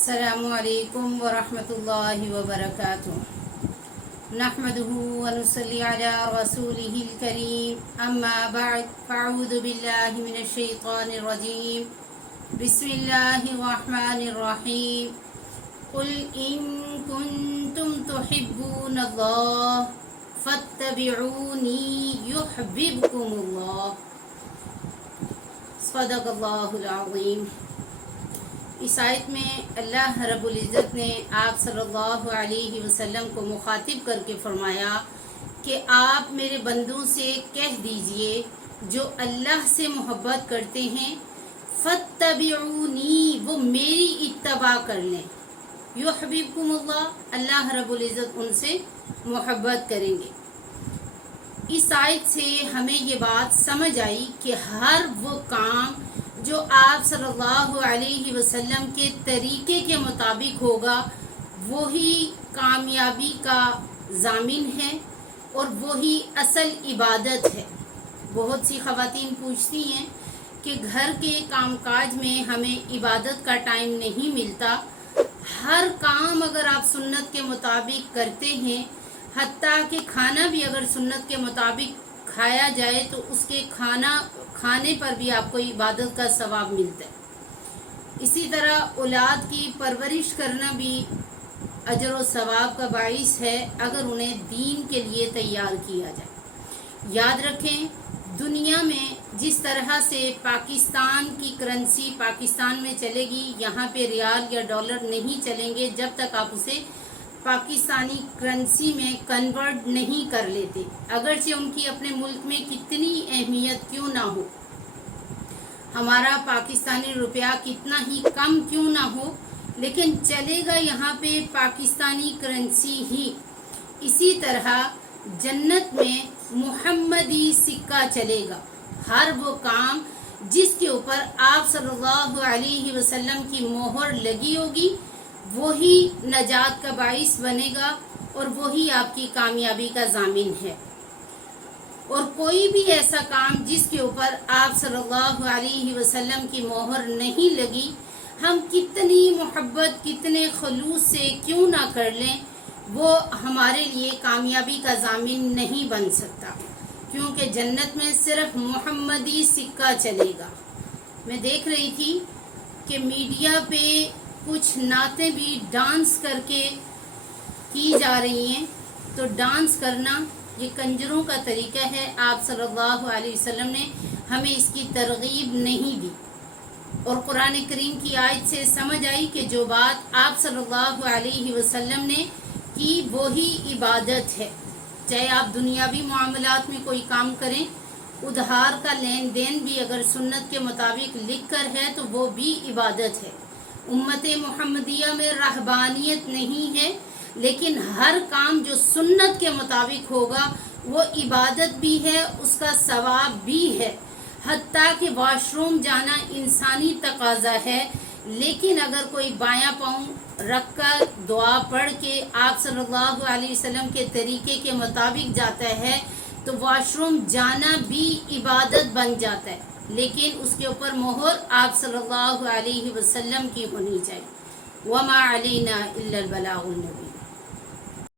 السلام علیکم ورحمۃ اللہ وبرکاتہ نحمده ونصلي على رسوله الكريم اما بعد فاعوذ باللہ من الشیطان الرجیم بسم اللہ الرحمن الرحیم قل ان کنتم تحبون اللہ فاتبعونی یحببکم اللہ صدق اللہ العظیم۔ اس آیت میں اللہ رب العزت نے آپ صلی اللہ علیہ وسلم کو مخاطب کر کے فرمایا کہ آپ میرے بندوں سے کہہ دیجئے جو اللہ سے محبت کرتے ہیں فاتبعونی، وہ میری اتباع کر لیں، یحببکم اللہ، اللہ رب العزت ان سے محبت کریں گے۔ اس آیت سے ہمیں یہ بات سمجھ آئی کہ ہر وہ کام جو آپ صلی اللہ علیہ وسلم کے طریقے کے مطابق ہوگا وہی کامیابی کا ضامن ہے اور وہی اصل عبادت ہے۔ بہت سی خواتین پوچھتی ہیں کہ گھر کے کام کاج میں ہمیں عبادت کا ٹائم نہیں ملتا، ہر کام اگر آپ سنت کے مطابق کرتے ہیں، حتیٰ کہ کھانا بھی اگر سنت کے مطابق کھایا جائے تو اس کے کھانے پر بھی آپ کو عبادت کا ثواب ملتا ہے۔ اسی طرح اولاد کی پرورش کرنا بھی اجر و ثواب کا باعث ہے اگر انہیں دین کے لیے تیار کیا جائے۔ یاد رکھیں، دنیا میں جس طرح سے پاکستان کی کرنسی پاکستان میں چلے گی، یہاں پہ ریال یا ڈالر نہیں چلیں گے جب تک آپ اسے پاکستانی کرنسی میں کنورٹ نہیں کر لیتے، اگرچہ ان کی اپنے ملک میں کتنی اہمیت کیوں نہ ہو، ہمارا پاکستانی روپیہ کتنا ہی کم کیوں نہ ہو، لیکن چلے گا یہاں پہ پاکستانی کرنسی ہی۔ اسی طرح جنت میں محمدی سکہ چلے گا، ہر وہ کام جس کے اوپر آپ صلی اللہ علیہ وسلم کی مہر لگی ہوگی وہی نجات کا باعث بنے گا اور وہی آپ کی کامیابی کا ضامن ہے۔ اور کوئی بھی ایسا کام جس کے اوپر آپ صلی اللہ علیہ وسلم کی مہر نہیں لگی، ہم کتنی محبت کتنے خلوص سے کیوں نہ کر لیں، وہ ہمارے لیے کامیابی کا ضامن نہیں بن سکتا، کیونکہ جنت میں صرف محمدی سکہ چلے گا۔ میں دیکھ رہی تھی کہ میڈیا پہ کچھ نعتیں بھی ڈانس کر کے کی جا رہی ہیں، تو ڈانس کرنا یہ کنجروں کا طریقہ ہے، آپ صلی اللہ علیہ وسلم نے ہمیں اس کی ترغیب نہیں دی۔ اور قرآن کریم کی آیت سے سمجھ آئی کہ جو بات آپ صلی اللہ علیہ وسلم نے کی وہی عبادت ہے، چاہے آپ دنیاوی معاملات میں کوئی کام کریں، ادھار کا لین دین بھی اگر سنت کے مطابق لکھ کر ہے تو وہ بھی عبادت ہے۔ امت محمدیہ میں رہبانیت نہیں ہے، لیکن ہر کام جو سنت کے مطابق ہوگا وہ عبادت بھی ہے، اس کا ثواب بھی ہے۔ حتیٰ کہ واش روم جانا انسانی تقاضا ہے، لیکن اگر کوئی بایاں پاؤں رکھ کر دعا پڑھ کے آپ صلی اللہ علیہ وسلم کے طریقے کے مطابق جاتا ہے تو واش روم جانا بھی عبادت بن جاتا ہے، لیکن اس کے اوپر مہر آپ صلی اللہ علیہ وسلم کی ہونی چاہیے۔ وما علینا الا البلاغ المبین۔